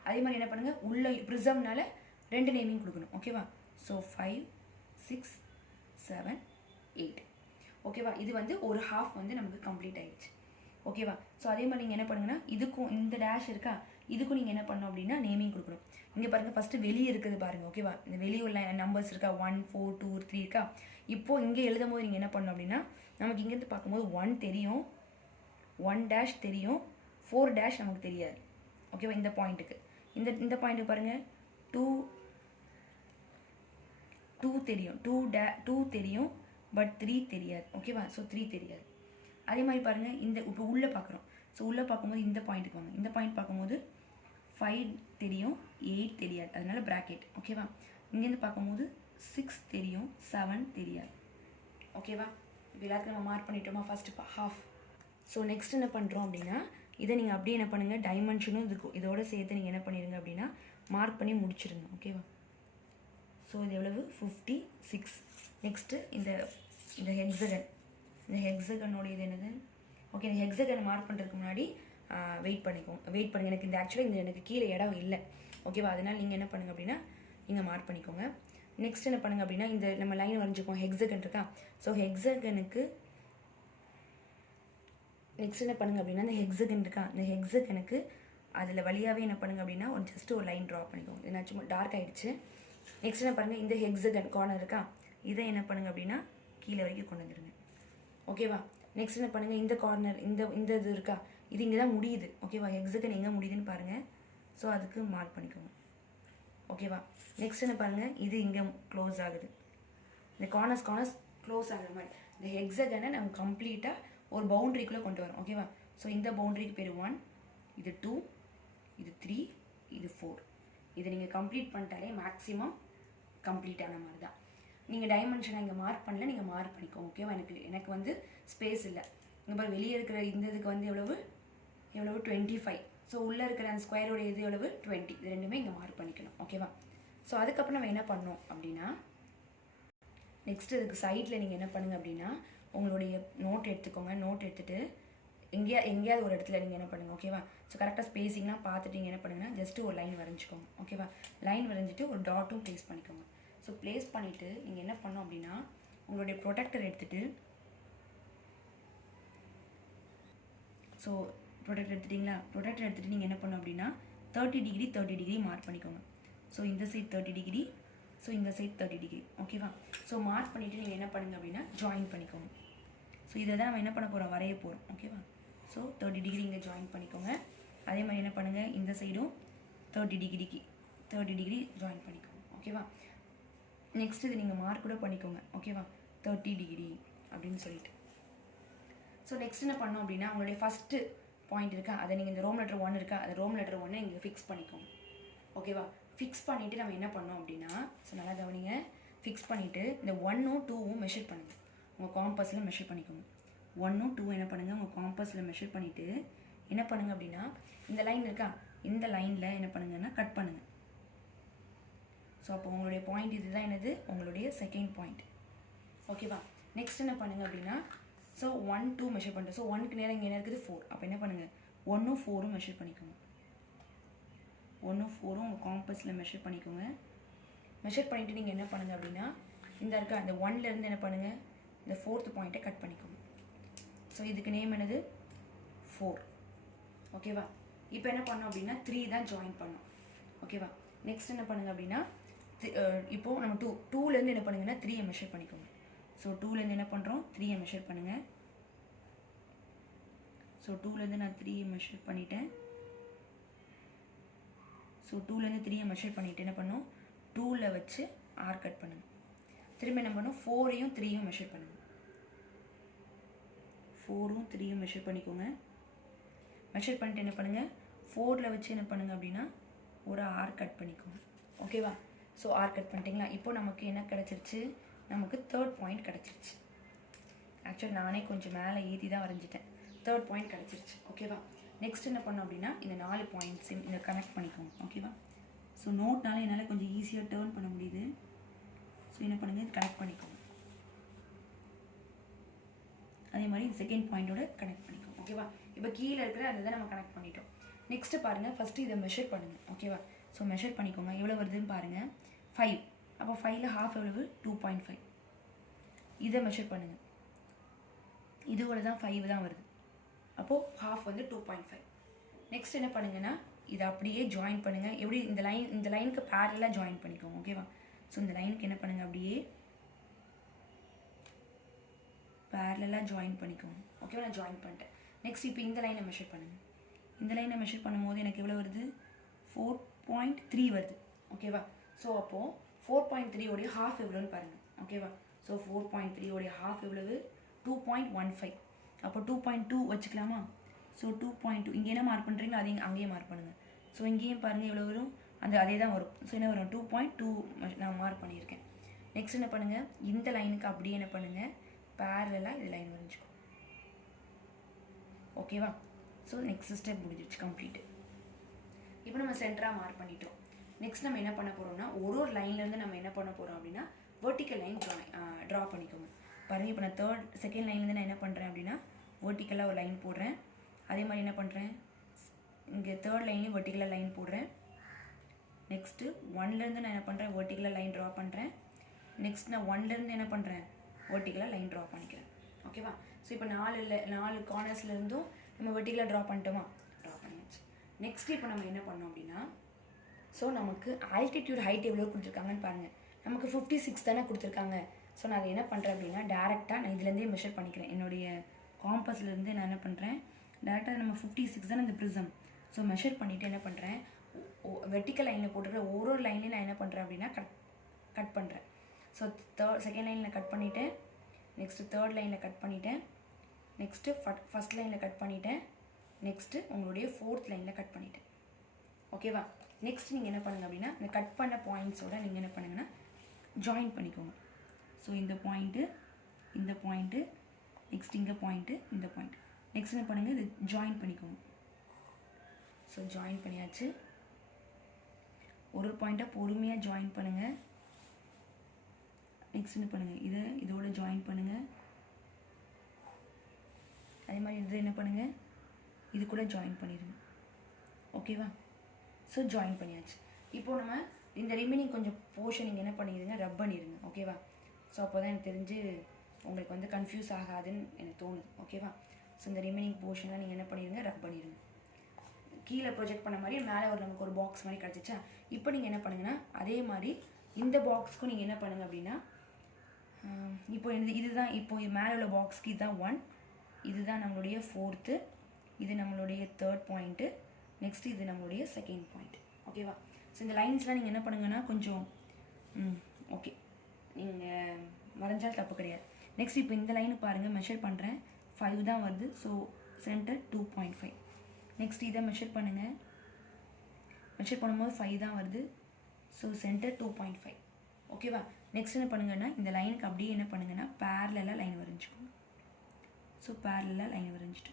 அதே மாதிரி என்ன பண்ணுங்கள் உள்ள ப்ரிசம்னால 2 நேமிங் கொடுக்கணும். ஓகேவா ஸோ 5 6 7 8. ஓகேவா இது வந்து ஒரு ஹாஃப் வந்து நமக்கு கம்ப்ளீட் ஆயிடுச்சு. ஓகேவா ஸோ அதே மாதிரி நீங்கள் என்ன பண்ணுங்கன்னா இதுக்கும் இந்த டேஷ் இருக்கா இதுக்கும் நீங்கள் என்ன பண்ணணும் அப்படின்னா நேமிங் கொடுக்கணும். இங்கே பாருங்கள் ஃபஸ்ட்டு வெளியே இருக்குது பாருங்கள். ஓகேவா இந்த வெளியே உள்ள நம்பர்ஸ் இருக்கா 1 4 2 3 இருக்கா. இப்போது இங்கே எழுதும் போது நீங்கள் என்ன பண்ணணும் அப்படின்னா நமக்கு இங்கேருந்து பார்க்கும்போது 1 தெரியும் 1 டேஷ் தெரியும் 4 டேஷ் நமக்கு தெரியாது. ஓகேவா இந்த பாயிண்ட்டுக்கு இந்த பாயிண்ட்டுக்கு பாருங்கள் 2 தெரியும் 2 தெரியும் பட் 3 தெரியாது. ஓகேவா ஸோ 3 தெரியாது. அதே மாதிரி பாருங்கள் இந்த இப்போ உள்ளே பார்க்குறோம். ஸோ உள்ளே பார்க்கும்போது இந்த பாயிண்ட்டுக்கு வாங்க. இந்த பாயிண்ட் பார்க்கும்போது 5 தெரியும் 8 தெரியாது அதனால ப்ராக்கெட். ஓகேவா இங்கேருந்து பார்க்கும்போது 6 தெரியும் 7 தெரியாது. ஓகேவா இப்போ எல்லாத்துக்கும் நம்ம மார்க் பண்ணிட்டோமா ஃபஸ்ட்டு ஹாஃப். ஸோ நெக்ஸ்ட் என்ன பண்ணுறோம் அப்படின்னா இதை நீங்கள் அப்படியே என்ன பண்ணுங்கள் டைமென்ஷனும் இதோட சேர்த்து நீங்கள் என்ன பண்ணிடுங்க அப்படின்னா மார்க் பண்ணி முடிச்சிடுங்க. ஓகேவா ஸோ இது எவ்வளவு 56. நெக்ஸ்ட்டு இந்த ஹெக்ஸகனோட இது என்னது ஓகே இந்த ஹெக்ஸகனை மார்க் பண்ணுறதுக்கு முன்னாடி வெயிட் பண்ணுங்கள் எனக்கு இந்த ஆக்சுவலாக எனக்கு கீழே இடம் இல்லை. ஓகேவா அதனால் நீங்கள் என்ன பண்ணுங்கள் அப்படின்னா நீங்கள் மார்க் பண்ணிக்கோங்க. நெக்ஸ்ட் என்ன பண்ணுங்கள் அப்படின்னா இந்த நம்ம லைன் வரைஞ்சிப்போம் ஹெக்ஸகன் இருக்கா. ஸோ ஹெக்ஸகனுக்கு நெக்ஸ்ட் என்ன பண்ணுங்கள் அப்படின்னா இந்த ஹெக்ஸகன் இருக்கா இந்த ஹெக்ஸகனுக்கு அதில் வழியாகவே என்ன பண்ணுங்கள் அப்படின்னா ஜஸ்ட்டு ஒரு லைன் ட்ரா பண்ணிக்கோங்க. இது நான் சும்மா டார்க் ஆகிடுச்சு. நெக்ஸ்ட் என்ன பண்ணுங்கள் இந்த ஹெக்ஸகன் கார்னர் இருக்கா இதை என்ன பண்ணுங்கள் அப்படின்னா கீழே வரைக்கும் கொண்டு வந்துடுங்க. ஓகேவா நெக்ஸ்ட் என்ன பண்ணுங்கள் இந்த கார்னர் இந்த இது இருக்கா இது இங்கே தான் முடியுது. ஓகேவா ஹெக்ஸகன் எங்கே முடியுதுன்னு பாருங்கள். ஸோ அதுக்கு மார்க் பண்ணிக்கோங்க. ஓகேவா நெக்ஸ்ட் என்ன பாருங்கள் இது இங்கே க்ளோஸ் ஆகுது. இந்த கார்னர்ஸ் க்ளோஸ் ஆகிற மாதிரி இந்த ஹெக்ஸகனை நம்ம கம்ப்ளீட்டாக ஒரு பவுண்ட்ரிக்குள்ளே கொண்டு வரோம். ஓகேவா? ஸோ இந்த பவுண்ட்ரிக்கு பேர் 1, இது 2, இது 3, இது 4. இதை நீங்கள் கம்ப்ளீட் பண்ணிட்டாலே மேக்ஸிமம் கம்ப்ளீட்டான மாதிரி தான். நீங்கள் டைமென்ஷனை இங்கே மார்க் பண்ணல, நீங்கள் மார்க் பண்ணிக்கோங்க. ஓகேவா? எனக்கு வந்து ஸ்பேஸ் இல்லை. இங்கே பாரு, வெளியே இருக்கிற இந்த இதுக்கு வந்து எவ்வளவு 25. ஸோ உள்ளே இருக்கிற அந்த ஸ்கொயரோட இது எவ்வளவு 20. இது ரெண்டுமே இங்கே மார்க் பண்ணிக்கணும். ஓகேவா? ஸோ அதுக்கப்புறம் நம்ம என்ன பண்ணோம் அப்படின்னா, நெக்ஸ்ட் இதுக்கு சைடில் நீங்கள் என்ன பண்ணுங்கள் அப்படின்னா, உங்களுடைய நோட் எடுத்துக்கோங்க. நோட் எடுத்துகிட்டு எங்கேயாவது ஒரு இடத்துல நீங்கள் என்ன பண்ணுங்கள். ஓகேவா? ஸோ கரெக்டாக ஸ்பேஸிங்லாம் பார்த்துட்டு நீங்கள் என்ன பண்ணுங்கன்னா, ஜஸ்ட்டு ஒரு லைன் வரைஞ்சிக்கோங்க. ஓகேவா? லைன் வரைஞ்சிட்டு ஒரு டாட்டும் ப்ளேஸ் பண்ணிக்கோங்க. ஸோ ப்ளேஸ் பண்ணிவிட்டு நீங்கள் என்ன பண்ணோம் அப்படின்னா, உங்களுடைய ப்ரொடெக்டர் எடுத்துகிட்டு, ஸோ ப்ரொடெக்டர் எடுத்துட்டிங்களா? ப்ரொடெக்டர் எடுத்துகிட்டு நீங்கள் என்ன பண்ணோம் அப்படின்னா 30 டிகிரி மார்க் பண்ணிக்கோங்க. ஸோ இந்த சைட் 30 டிகிரி, ஸோ இந்த சைட் 30 டிகிரி. ஓகேவா? ஸோ மார்க் பண்ணிவிட்டு நீங்கள் என்ன பண்ணுங்கள் அப்படின்னா ஜாயின் பண்ணிக்கோங்க. ஸோ இதை தான் நம்ம என்ன பண்ண போகிறோம், வரைய போகிறோம். ஓகேவா? ஸோ 30 டிகிரி இங்கே ஜாயின் பண்ணிக்கோங்க. அதே மாதிரி என்ன பண்ணுங்கள், இந்த சைடும் 30 டிகிரி ஜாயின் பண்ணிக்கோங்க. ஓகேவா? நெக்ஸ்ட் இது நீங்கள் மார்க் கூட பண்ணிக்கோங்க. ஓகேவா? 30 டிகிரி அப்படின்னு சொல்லிட்டு. ஸோ நெக்ஸ்ட் என்ன பண்ணோம் அப்படின்னா, உங்களுடைய ஃபஸ்ட்டு பாயிண்ட் இருக்கா, அதை நீங்கள் இந்த ரோம் லெட்டர் 1 இருக்கா, அந்த ரோம் லெட்டர் 1 இங்கே ஃபிக்ஸ் பண்ணிக்கோங்க. ஓகேவா? ஃபிக்ஸ் பண்ணிவிட்டு நம்ம என்ன பண்ணோம் அப்படின்னா, ஸோ நல்லா கவனிங்க, ஃபிக்ஸ் பண்ணிவிட்டு இந்த 1ம் 2ம் மெஷர் பண்ணுங்கள். உங்கள் காம்பஸில் மெஷர் பண்ணிக்கோங்க. 1ம் 2ம் என்ன பண்ணுங்கள், உங்கள் காம்பஸில் மெஷர் பண்ணிவிட்டு என்ன பண்ணுங்கள் அப்படின்னா, இந்த லைன் இருக்கா, இந்த லைனில் என்ன பண்ணுங்கன்னா கட் பண்ணுங்கள். ஸோ அப்போ உங்களுடைய பாயிண்ட் இது தான் என்னது, உங்களுடைய செகண்ட் பாயிண்ட். ஓகேவா? நெக்ஸ்ட் என்ன பண்ணுங்கள் அப்படின்னா, ஸோ 1, 2 மெஷர் பண்ணுறேன். ஸோ 1க்கு நேரம் இங்கே என்ன இருக்குது 4. அப்போ என்ன பண்ணுங்கள், 1ம் 4ம் மெஷர் பண்ணிக்கோங்க. 1ம் 4ம் உங்கள் காம்பஸில் மெஷர் பண்ணிக்கோங்க. மெஷர் பண்ணிவிட்டு நீங்கள் என்ன பண்ணுங்கள் அப்படின்னா, இந்த இருக்கா இந்த 1லேருந்து என்ன பண்ணுங்கள், இந்த 4th பாயிண்ட்டை கட் பண்ணிக்கோங்க. ஸோ இதுக்கு நேம் என்னது 4. ஓகேவா? இப்போ என்ன பண்ணோம் அப்படின்னா 3 தான் ஜாயின் பண்ணோம். ஓகேவா? நெக்ஸ்ட் என்ன பண்ணுங்கள் அப்படின்னா, இப்போது நம்ம 2லேருந்து என்ன பண்ணுங்கன்னா 3 மெஷர் பண்ணிக்கோங்க. ஸோ 2லேருந்து என்ன பண்ணுறோம், 3 மெஷர் பண்ணுங்கள். ஸோ 2லேருந்து நான் 3 மெஷர் பண்ணிட்டேன். ஸோ 2லேருந்து 3 மெஷர் பண்ணிவிட்டு என்ன பண்ணோம், 2ல் வச்சு ஆர் கட் பண்ணுங்கள். திரும்ப என்ன பண்ணோம், 4யும் 3யும் மெஷர் பண்ணுங்கள். 4ம் 3யும் மெஷர் பண்ணிக்கோங்க. மெஷர் பண்ணிட்டு என்ன பண்ணுங்கள், 4ல் வச்சு என்ன பண்ணுங்கள் அப்படின்னா ஒரு ஆர் கட் பண்ணிக்கோங்க. ஓகேவா? ஸோ ஆர் கட் பண்ணிட்டீங்களா? இப்போ நமக்கு என்ன கிடச்சிருச்சு, நமக்கு 3rd பாயிண்ட் கிடச்சிருச்சு. ஆக்சுவலி நானே கொஞ்சம் மேலே ஏற்றி தான் வரைஞ்சிட்டேன். 3rd பாயிண்ட் கிடச்சிருச்சு. ஓகேவா? நெக்ஸ்ட் என்ன பண்ணோம் அப்படின்னா, இந்த 4 பாயிண்ட்ஸையும் இதை கனெக்ட் பண்ணிக்கோங்க. ஓகேவா? ஸோ நோட்னால என்னால் கொஞ்சம் ஈஸியாக டேர்ன் பண்ண முடியுது. ஸோ என்ன பண்ணுங்கள், இது கனெக்ட் பண்ணிக்கோங்க. அதே மாதிரி செகண்ட் பாயிண்டோட கனெக்ட் பண்ணிக்கோங்க. ஓகேவா? இப்போ கீழே இருக்கிற அதை தான் நம்ம கனெக்ட் பண்ணிட்டோம். நெக்ஸ்ட்டு பாருங்கள், ஃபஸ்ட்டு இதை மெஷர் பண்ணுங்கள். ஓகேவா? ஸோ மெஷர் பண்ணிக்கோங்க. எவ்வளோ வருதுன்னு பாருங்கள், 5. அப்போ 5ல் ஹாஃப் எவ்வளவு 2.5. இதை மெஷர் பண்ணுங்கள். இதோட தான் 5 தான் வருது. அப்போது ஹாஃப் வந்து 2.5. நெக்ஸ்ட் என்ன பண்ணுங்கன்னா, இதை அப்படியே ஜாயின் பண்ணுங்கள். எப்படி இந்த லைனுக்கு பேரலாக ஜாயின் பண்ணிக்கோங்க. ஓகேவா? ஸோ இந்த லைனுக்கு என்ன பண்ணுங்கள், அப்படியே பேரலாக ஜாயின் பண்ணிக்கோங்க. ஓகேவா? நான் ஜாயின் பண்ணிட்டேன். நெக்ஸ்ட் இப்போ இந்த லைனை மெஷர் பண்ணுங்கள். இந்த லைனை மெஷர் பண்ணும்போது எனக்கு எவ்வளோ வருது, 4.3 வருது. ஓகேவா? ஸோ அப்போது 4.3 உடைய ஹாஃப் எவ்வளோன்னு பாருங்கள். ஓகேவா? ஸோ 4.3 உடைய ஹாஃப் எவ்வளவு 2.15. அப்போ 2.2 வச்சுக்கலாமா? ஸோ 2.2 இங்கே என்ன மார்க் பண்ணுறீங்களோ அதே அங்கேயே மார்க் பண்ணுங்கள். ஸோ இங்கேயும் பாருங்கள் எவ்வளோ வரும், அதே தான் வரும். ஸோ என்ன வரும், 2.2 நான் மார்க் பண்ணியிருக்கேன். நெக்ஸ்ட் என்ன பண்ணுங்கள், இந்த லைனுக்கு அப்படியே என்ன பண்ணுங்கள், பேரலாக இது லைன் வரைஞ்சிக்கும். ஓகேவா? ஸோ நெக்ஸ்ட் ஸ்டெப் முடிஞ்சிடுச்சு, கம்ப்ளீட்டு. இப்போ நம்ம சென்டராக மார்க் பண்ணிட்டோம். நெக்ஸ்ட் நம்ம என்ன பண்ண போகிறோம்னா, ஒரு லைன்லேருந்து நம்ம என்ன பண்ண போகிறோம் அப்படின்னா வெர்டிக்கல் லைன் ட்ரா பண்ணிக்கோங்க. பாருங்கள், இப்போ நான் செகண்ட் லைன்லேருந்து நான் என்ன பண்ணுறேன் அப்படின்னா வெர்டிக்கலாக ஒரு லைன் போடுறேன். அதே மாதிரி என்ன பண்ணுறேன், இங்கே 3rd லைன்லேயும் வெர்டிக்கலாக லைன் போடுறேன். நெக்ஸ்ட்டு 1லேருந்து நான் என்ன பண்ணுறேன், வெர்டிக்கலாக லைன் ட்ரா பண்ணுறேன். நெக்ஸ்ட் நான் 1லேருந்து என்ன பண்ணுறேன், வெர்டிக்கலாக லைன் ட்ரா பண்ணிக்கிறேன். ஓகேவா? ஸோ இப்போ 4 கார்னர்ஸ்லேருந்தும் நம்ம வெர்டிக்கலாக ட்ரா பண்ணிட்டோமா, ட்ரா பண்ணியாச்சு. நெக்ஸ்ட் இப்போ நம்ம என்ன பண்ணோம் அப்படின்னா, ஸோ நமக்கு ஆல்டிடியூட் ஹைட் எவ்வளோ கொடுத்துருக்காங்கன்னு பாருங்கள். நமக்கு 56 தானே கொடுத்துருக்காங்க. ஸோ நான் அதை என்ன பண்ணுறேன் அப்படின்னா, டேரெக்டாக நான் இதுலேருந்தே மெஷர் பண்ணிக்கிறேன். என்னுடைய காம்பஸ்லேருந்து நான் என்ன பண்ணுறேன், டேரெக்டாக நம்ம 56 தானே இந்த ப்ரிசம். ஸோ மெஷர் பண்ணிவிட்டு என்ன பண்ணுறேன், வெர்டிக்கல் லைனில் போட்டுருக்க ஒரு லைன்லேயும் நான் என்ன பண்ணுறேன் அப்படின்னா கட் பண்ணுறேன். ஸோ செகண்ட் லைனில் கட் பண்ணிட்டேன், நெக்ஸ்ட்டு தேர்ட் லைனில் கட் பண்ணிட்டேன், நெக்ஸ்ட்டு ஃபஸ்ட் லைனில் கட் பண்ணிட்டேன், நெக்ஸ்ட்டு உங்களுடைய ஃபோர்த் லைனில் கட் பண்ணிட்டேன். ஓகேவா? நெக்ஸ்ட் நீங்கள் என்ன பண்ணுங்கள் அப்படின்னா இந்த கட் பண்ண பாயிண்ட்ஸோட நீங்கள் என்ன பண்ணுங்கன்னா ஜாயின் பண்ணிக்கோங்க. ஸோ இந்த பாயிண்ட்டு நெக்ஸ்ட் இங்கே பாயிண்ட்டு, இந்த பாயிண்ட், நெக்ஸ்ட் என்ன பண்ணுங்கள் இது ஜாயின் பண்ணிக்கோங்க. ஸோ ஜாயின் பண்ணியாச்சு. ஒரு பாயிண்ட்டாக பொறுமையாக ஜாயின் பண்ணுங்கள். நெக்ஸ்ட் என்ன பண்ணுங்கள் இதோட ஜாயின் பண்ணுங்கள். அதே மாதிரி இது என்ன பண்ணுங்கள் இது கூட ஜாயின் பண்ணிடுங்க. ஓகேவா? ஸோ ஜாயின் பண்ணியாச்சு. இப்போது நம்ம இந்த ரிமைனிங் கொஞ்சம் போர்ஷன் நீங்கள் என்ன பண்ணிடுங்க ரப் பண்ணிடுங்க. ஓகேவா? ஸோ அப்போ தான் எனக்கு தெரிஞ்சு உங்களுக்கு வந்து கன்ஃபியூஸ் ஆகாதுன்னு எனக்கு தோணுது. ஓகேவா? ஸோ இந்த ரிமைனிங் போர்ஷனாக நீங்கள் என்ன பண்ணிடுங்க ரப் பண்ணிடுங்க. கீழே ப்ரொஜெக்ட் பண்ண மாதிரி மேலே நமக்கு ஒரு பாக்ஸ் மாதிரி கிடச்சிச்சா. இப்போ நீங்கள் என்ன பண்ணுங்கன்னா அதே மாதிரி இந்த பாக்ஸ்க்கும் நீங்கள் என்ன பண்ணுங்கள் அப்படின்னா இப்போ இதுதான் இப்போ மேலே உள்ள பாக்ஸ்க்கு இதுதான் 1, இதுதான் நம்மளுடைய 4th, இது நம்மளுடைய 3rd பாயிண்ட்டு, நெக்ஸ்ட் இது நம்மளுடைய 2nd பாயிண்ட். ஓகேவா? ஸோ இந்த லைன்ஸ்லாம் நீங்கள் என்ன பண்ணுங்கன்னா கொஞ்சம் ஓகே நீங்கள் வரைஞ்சால் தப்பு கிடையாது. நெக்ஸ்ட் இப்போ இந்த லைனு பாருங்கள், மெஷர் பண்ணுறேன், 5 தான் வருது. So centre 2.5. நெக்ஸ்ட் இதை மெஷர் பண்ணுங்கள், மெஷர் பண்ணும்போது 5 தான் வருது. So centre 2.5. ஓகேவா? நெக்ஸ்ட் என்ன பண்ணுங்கன்னா இந்த லைனுக்கு அப்படியே என்ன பண்ணுங்கன்னா பேரலாக லைன் வரைஞ்சிக்கோங்க. ஸோ பேரலாக லைன் வரைஞ்சிட்டு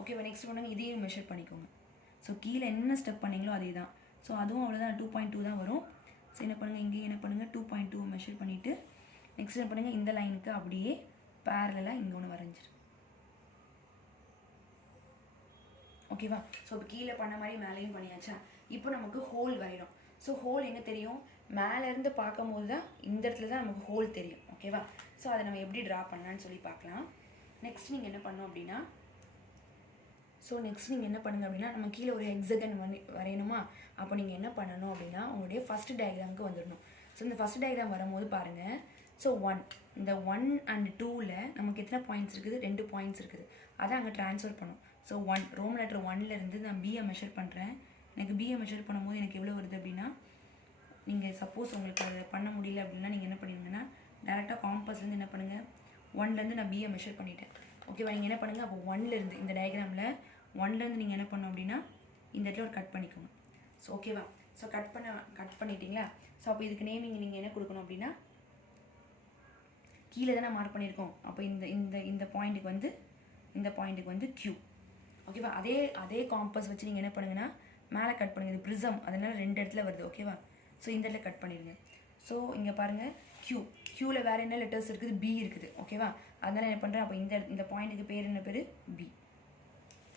ஓகேவா? நெக்ஸ்ட் பண்ணுங்கள் இதையும் மெஷர் பண்ணிக்கோங்க. ஸோ கீழே என்ன ஸ்டெப் பண்ணிங்களோ அதே தான். ஸோ அதுவும் அவ்வளோதான் 2.2 தான் வரும். ஸோ என்ன பண்ணுங்கள் இங்கேயும் என்ன பண்ணுங்கள் 2.2 மெஷர் பண்ணிவிட்டு நெக்ஸ்ட் என்ன பண்ணுங்கள் இந்த லைனுக்கு அப்படியே பேரலாக இங்கே ஒன்று வரைஞ்சிரு. ஓகேவா? ஸோ இப்போ கீழே பண்ண மாதிரி மேலேயும் பண்ணியாச்சா. இப்போ நமக்கு ஹோல் வரையணும். ஸோ ஹோல் எங்கே தெரியும்? மேலேருந்து பார்க்கும்போது தான் இந்த இடத்துல தான் நமக்கு ஹோல் தெரியும். ஓகேவா? ஸோ அதை நம்ம எப்படி ட்ரா பண்ணலான்னு சொல்லி பார்க்கலாம். நெக்ஸ்ட் நீங்கள் என்ன பண்ணணும் அப்படின்னா நம்ம கீழே ஒரு ஹெக்ஸகன் வரையணுமா. அப்போ நீங்கள் என்ன பண்ணணும் அப்படின்னா உங்களுடைய ஃபஸ்ட்டு டயக்ராமுக்கு வந்துடணும். ஸோ இந்த ஃபஸ்ட் டயக்ராம் வரும்போது பாருங்கள். ஸோ 1 இந்த 1 and 2ல் நமக்கு எத்தனை பாயிண்ட்ஸ் இருக்குது? 2 பாயிண்ட்ஸ் இருக்குது. அதை அங்கே ட்ரான்ஸ்ஃபர் பண்ணும். ஸோ 1 ரோம் லெட்டர் 1லேருந்து நான் பியை மெஷர் பண்ணுறேன். எனக்கு பியை மெஷர் பண்ணும்போது எனக்கு எவ்வளோ வருது அப்படின்னா நீங்கள் சப்போஸ் உங்களுக்கு அதை பண்ண முடியல அப்படின்னா நீங்கள் என்ன பண்ணிடுங்கன்னா டேரெக்டாக காம்பஸ்லேருந்து என்ன பண்ணுங்கள் 1லேருந்து நான் பியை மெஷர் பண்ணிட்டேன். ஓகேவா? நீங்கள் என்ன பண்ணுங்கள் அப்போ 1லேருந்து இந்த டயக்ராமில் 1லேருந்து நீங்கள் என்ன பண்ணணும் அப்படின்னா இந்த இடத்துல ஒரு கட் பண்ணிக்கோங்க. ஸோ ஓகேவா? ஸோ கட் பண்ணிட்டீங்களா. ஸோ அப்போ இதுக்கு நேமிங் நீங்கள் என்ன கொடுக்கணும் அப்படின்னா கீழே தானே மார்க் பண்ணியிருக்கோம். அப்போ இந்த பாயிண்ட்டுக்கு வந்து Q. ஓகேவா? அதே காம்பஸ் வச்சு நீங்கள் என்ன பண்ணுங்கன்னா மேலே கட் பண்ணுங்கள். இது ப்ரிசம் அதனால் 2 இடத்துல வருது. ஓகேவா? ஸோ இந்த இடத்துல கட் பண்ணிடுங்க. ஸோ இங்கே பாருங்கள் க்யூவில் வேறு என்ன லெட்டர்ஸ் இருக்குது? B இருக்குது. ஓகேவா? அதனால் என்ன பண்ணுறேன் அப்போ இந்த பாயிண்ட்டுக்கு பேர் என்ன பேர்? B.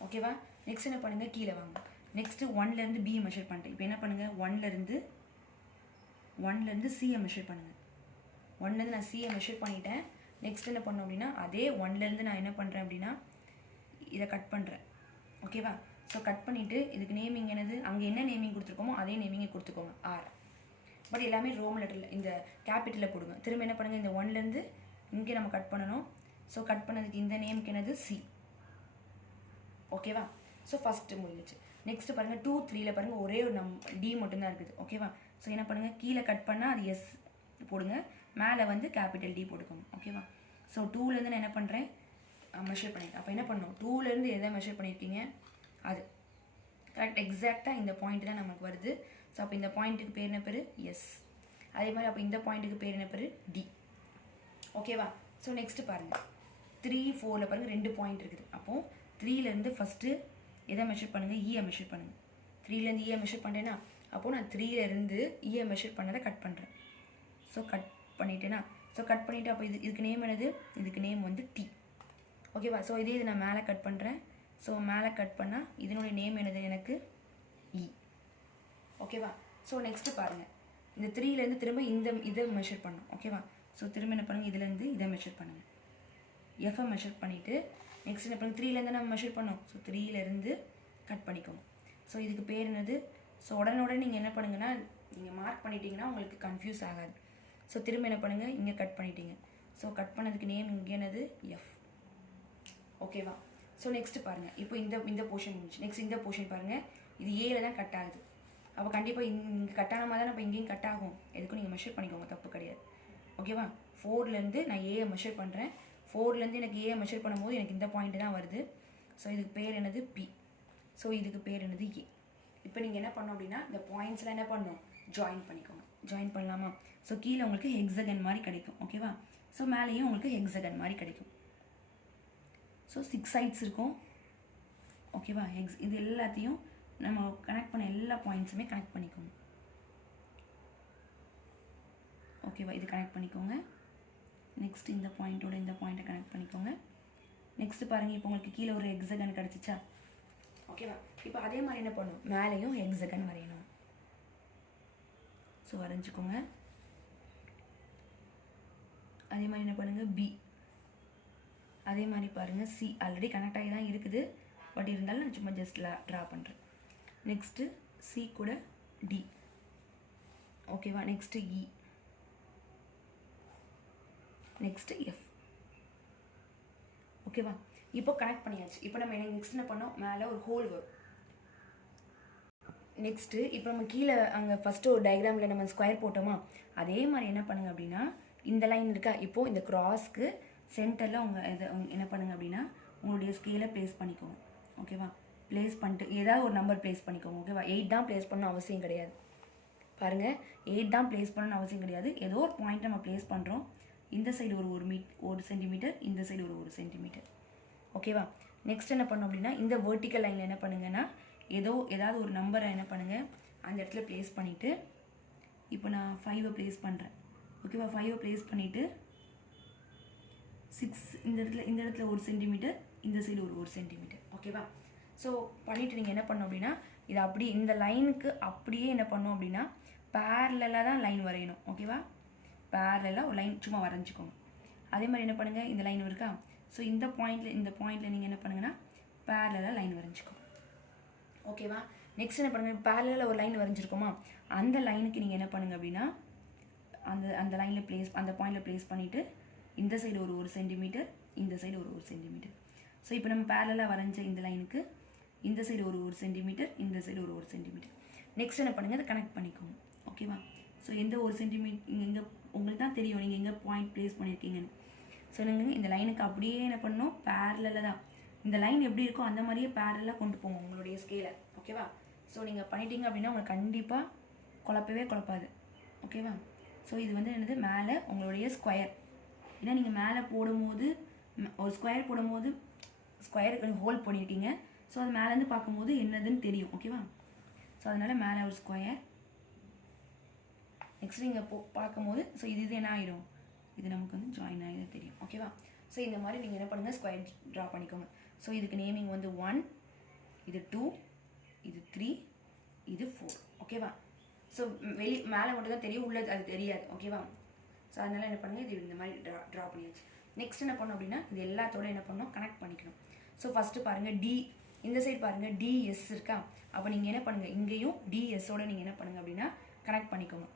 ஓகேவா? நெக்ஸ்ட் என்ன பண்ணுங்கள் கீழே வாங்க. நெக்ஸ்ட்டு 1லேருந்து B மெஷர் பண்ணிட்டேன். இப்போ என்ன பண்ணுங்கள் 1லேருந்து Cயை மெஷர் பண்ணுங்கள். 1லேருந்து நான் Cயை மெஷர் பண்ணிட்டேன். நெக்ஸ்ட் என்ன பண்ணோம் அப்படின்னா அதே 1லேருந்து நான் என்ன பண்ணுறேன் அப்படின்னா இதை கட் பண்ணுறேன். ஓகேவா? ஸோ கட் பண்ணிவிட்டு இதுக்கு நேமிங் என்னது? அங்கே என்ன நேமிங் கொடுத்துருக்கோமோ அதே நேமிங்கை கொடுத்துக்கோங்க R. பட் எல்லாமே ரோம் லெட்டரில் இந்த கேபிட்டலில் போடுங்க. திரும்ப என்ன பண்ணுங்கள் இந்த 1லேருந்து இங்கே நம்ம கட் பண்ணணும். ஸோ கட் பண்ணதுக்கு இந்த நேமுக்கு என்னது? C. ஓகேவா? ஸோ ஃபஸ்ட்டு முடிஞ்சிச்சு. நெக்ஸ்ட்டு பாருங்கள் 2, 3ல் பாருங்கள் ஒரே ஒரு D மட்டும்தான் இருக்குது. ஓகேவா? ஸோ என்ன பண்ணுங்கள் கீழே கட் பண்ணால் அது S போடுங்க, மேலே வந்து கேபிட்டல் D போட்டுக்கோங்க. ஓகேவா? ஸோ 2லேருந்து நான் என்ன பண்ணுறேன் மெஷர் பண்ணிட்டேன். அப்போ என்ன பண்ணணும் 2லேருந்து எதை மெஷர் பண்ணியிருக்கீங்க அது கரெக்ட் எக்ஸாக்டாக இந்த பாயிண்ட் தான் நமக்கு வருது. ஸோ அப்போ இந்த பாயிண்ட்டுக்கு பேர் என்ன பேர்? S. அதே மாதிரி அப்போ இந்த பாயிண்ட்டுக்கு பேர் என்ன பேர்? D. ஓகேவா? ஸோ நெக்ஸ்ட்டு பாருங்கள் 3, 4ல் பாருங்கள் 2 பாயிண்ட் இருக்குது. அப்போது 3லேருந்து ஃபஸ்ட்டு எதை மெஷர் பண்ணுங்கள்? ஈயை மெஷர் பண்ணுங்கள். 3லேருந்து ஈயை மெஷர் பண்ணுறேன்னா அப்போது நான் 3லேருந்து ஈயை மெஷர் பண்ணதை கட் பண்ணுறேன். ஸோ கட் பண்ணிட்டேன்னா ஸோ கட் பண்ணிவிட்டு அப்போ இதுக்கு நேம் என்னது? இதுக்கு நேம் வந்து T. ஓகேவா? ஸோ இதே இது நான் மேலே கட் பண்ணுறேன். ஸோ மேலே கட் பண்ணால் இதனுடைய நேம் என்னது? எனக்கு E. ஓகேவா? ஸோ நெக்ஸ்ட்டு பாருங்கள் இந்த 3லேருந்து திரும்ப இதை மெஷர் பண்ணணும். ஓகேவா? ஸோ திரும்ப என்ன பண்ணுங்கள் இதுலேருந்து இதை மெஷர் பண்ணுங்கள். Fஐ மெஷர் பண்ணிவிட்டு நெக்ஸ்ட் என்ன பண்ணுங்கள் 3லேருந்து நம்ம மெஷர் பண்ணோம். ஸோ 3லேருந்து கட் பண்ணிக்கோங்க. ஸோ இதுக்கு பேர் என்னது? ஸோ உடனே நீங்கள் என்ன பண்ணுங்கன்னா நீங்கள் மார்க் பண்ணிட்டீங்கன்னா உங்களுக்கு கன்ஃபியூஸ் ஆகாது. ஸோ திரும்ப என்ன பண்ணுங்கள் இங்கே கட் பண்ணிட்டீங்க. ஸோ கட் பண்ணதுக்கு நேம் இங்கே என்னது? F. ஓகேவா? ஸோ நெக்ஸ்ட்டு பாருங்கள் இப்போ இந்த போர்ஷன் முடிஞ்சு. நெக்ஸ்ட் இந்த போர்ஷன் பாருங்கள் இது ஏல தான் கட் ஆகுது. அப்போ கண்டிப்பாக இங்கே கட் ஆன மாதிரி தான் இப்போ இங்கேயும் கட் ஆகும். எதுக்கும் நீங்கள் மெஷர் பண்ணிக்கோங்க, தப்பு கிடையாது. ஓகேவா? 4லேருந்து நான் ஏயை மெஷர் பண்ணுறேன். 4லேருந்து எனக்கு ஏயை மெஷர் பண்ணும்போது எனக்கு இந்த பாயிண்ட் தான் வருது. ஸோ இதுக்கு பேர் என்னது? பி. ஸோ இதுக்கு பேர் என்னது? ஏ. இப்போ நீங்கள் என்ன பண்ணணும் அப்படின்னா இந்த பாயிண்ட்ஸ்லாம் என்ன பண்ணணும்? ஜாயின் பண்ணிக்கோங்க. ஜாயின் பண்ணலாமா? ஸோ கீழே உங்களுக்கு ஹெக்ஸகன் மாதிரி கிடைக்கும். ஓகேவா? ஸோ மேலேயும் உங்களுக்கு ஹெக்ஸகன் மாதிரி கிடைக்கும். ஸோ 6 சைட்ஸ் இருக்கும். ஓகேவா? இது எல்லாத்தையும் நம்ம கனெக்ட் பண்ண எல்லா பாயிண்ட்ஸுமே கனெக்ட் பண்ணிக்கோங்க. ஓகேவா? இது கனெக்ட் பண்ணிக்கோங்க. நெக்ஸ்ட் இந்த பாயிண்ட்டோட இந்த பாயிண்ட்டை கனெக்ட் பண்ணிக்கோங்க. நெக்ஸ்ட் பாருங்கள், இப்போ உங்களுக்கு கீழே ஒரு ஹெக்ஸகன் கிடச்சிச்சா? ஓகேவா? இப்போ அதே மாதிரி என்ன பண்ணணும்? மேலேயும் ஹெக்ஸகன் வரையணும். ஸோ வரைஞ்சிக்கோங்க. அதே மாதிரி என்ன பண்ணுங்கள்? பி. அதே மாதிரி பாருங்கள், சி ஆல்ரெடி கனெக்ட் ஆகி தான் இருக்குது, பட் இருந்தாலும் நான் சும்மா ஜஸ்ட் ட்ரா பண்ணுறேன். நெக்ஸ்ட்டு சி கூட டி. ஓகேவா? Next E. Next F. ஓகேவா? இப்போ கனெக்ட் பண்ணியாச்சு. இப்போ நம்ம நெக்ஸ்ட் என்ன பண்ணோம்? மேலே ஒரு ஹோல் வரும். நெக்ஸ்ட்டு இப்போ நம்ம கீழே அங்கே ஃபஸ்ட்டு ஒரு டயக்ராமில் நம்ம ஸ்கொயர் போட்டோமா, அதே மாதிரி என்ன பண்ணுங்க அப்படின்னா இந்த லைன் இருக்கா, இப்போது இந்த கிராஸ்க்கு சென்டரில் உங்கள் இதை என்ன பண்ணுங்க அப்படின்னா உங்களுடைய ஸ்கேலை ப்ளேஸ் பண்ணிக்கோங்க. ஓகேவா? ப்ளேஸ் பண்ணிட்டு ஏதாவது ஒரு நம்பர் ப்ளேஸ் பண்ணிக்கோங்க. ஓகேவா? 8 தான் ப்ளேஸ் பண்ணணும் அவசியம் கிடையாது. பாருங்கள், 8 தான் ப்ளேஸ் பண்ணணும்னு அவசியம் கிடையாது. ஏதோ ஒரு பாயிண்ட் நம்ம ப்ளேஸ் பண்ணுறோம். இந்த சைடு ஒரு சென்டிமீட்டர், இந்த சைடு ஒரு சென்டிமீட்டர். ஓகேவா? நெக்ஸ்ட் என்ன பண்ணோம் அப்படின்னா இந்த வெர்டிக்கல் லைனில் என்ன பண்ணுங்கன்னா ஏதாவது ஒரு நம்பரை என்ன பண்ணுங்கள் அந்த இடத்துல ப்ளேஸ் பண்ணிவிட்டு, இப்போ நான் 5 ப்ளேஸ் பண்ணுறேன். ஓகேவா? 5 ப்ளேஸ் பண்ணிவிட்டு 6 இந்த இடத்துல 1 சென்டிமீட்டர், இந்த சைடு ஒரு சென்டிமீட்டர். ஓகேவா? ஸோ பண்ணிவிட்டு நீங்கள் என்ன பண்ணோம் அப்படின்னா இது அப்படி இந்த லைனுக்கு அப்படியே என்ன பண்ணோம் அப்படின்னா பேரலாக தான் லைன் வரையணும். ஓகேவா? பேரலாக ஒரு லைன் சும்மா வரைஞ்சிக்கோங்க. அதே மாதிரி என்ன பண்ணுங்கள், இந்த லைன் இருக்கா, ஸோ இந்த பாயிண்டில் நீங்கள் என்ன பண்ணுங்கன்னா பேரலாக லைன் வரைஞ்சிக்கோங்க. ஓகேவா? நெக்ஸ்ட் என்ன பண்ணுங்கள், பேரலாக ஒரு லைன் வரைஞ்சிருக்கோமா, அந்த லைனுக்கு நீங்கள் என்ன பண்ணுங்கள் அப்படின்னா அந்த லைனில் அந்த பாயிண்டில் ப்ளேஸ் பண்ணிவிட்டு இந்த சைடு ஒரு சென்டிமீட்டர், இந்த சைடு ஒரு சென்டிமீட்டர். ஸோ இப்போ நம்ம பேரலாக வரைஞ்ச இந்த லைனுக்கு இந்த சைடு ஒரு சென்டிமீட்டர், இந்த சைடு ஒரு சென்டிமீட்டர். நெக்ஸ்ட் என்ன பண்ணுங்கள், அதை கனெக்ட் பண்ணிக்கோங்க. ஓகேவா? ஸோ எந்த ஒரு சென்டிமீட்டர் இங்கே உங்களுக்கு தான் தெரியும் நீங்கள் எங்கே பாயிண்ட் ப்ளேஸ் பண்ணியிருக்கீங்கன்னு. ஸோ நீங்கள் இந்த லைனுக்கு அப்படியே என்ன பண்ணணும், பேரலில் தான் இந்த லைன் எப்படி இருக்கோ அந்த மாதிரியே பேரலாக கொண்டு போங்க உங்களுடைய ஸ்கேலை. ஓகேவா? ஸோ நீங்கள் பண்ணிட்டீங்க அப்படின்னா உங்களுக்கு கண்டிப்பாக குழப்பாது. ஓகேவா? ஸோ இது வந்து என்னது, மேலே உங்களுடைய ஸ்கொயர். ஏன்னா நீங்கள் மேலே போடும்போது ஒரு ஸ்கொயர் போடும்போது ஸ்கொயருக்கு ஹோல் பண்ணியிருக்கீங்க. ஸோ அது மேலேருந்து பார்க்கும்போது என்னதுன்னு தெரியும். ஓகேவா? ஸோ அதனால் மேலே ஒரு ஸ்கொயர். நெக்ஸ்ட் நீங்கள் பார்க்கும்போது ஸோ இது என்ன ஆகிடும், இது நமக்கு வந்து ஜாயின் ஆகிடும் தெரியும். ஓகேவா? ஸோ இந்த மாதிரி நீங்கள் என்ன பண்ணுங்கள், ஸ்கொயர் ட்ரா பண்ணிக்கோங்க. ஸோ இதுக்கு நேமிங் வந்து 1, இது 2, இது 3, இது 4. ஓகேவா? ஸோ மேலே மட்டும் தான் தெரியும், உள்ளது அது தெரியாது. ஓகேவா? ஸோ அதனால் என்ன பண்ணுங்கள், இது இந்த மாதிரி ட்ரா பண்ணியாச்சு. நெக்ஸ்ட் என்ன பண்ணோம் அப்படின்னா இது எல்லாத்தோட என்ன பண்ணணும், கனெக்ட் பண்ணிக்கணும். ஸோ ஃபஸ்ட்டு பாருங்கள் டி, இந்த சைடு பாருங்கள் டிஎஸ் இருக்கா, அப்போ நீங்கள் என்ன பண்ணுங்கள் இங்கேயும் டிஎஸோட நீங்கள் என்ன பண்ணுங்கள் அப்படின்னா கனெக்ட் பண்ணிக்கோங்க.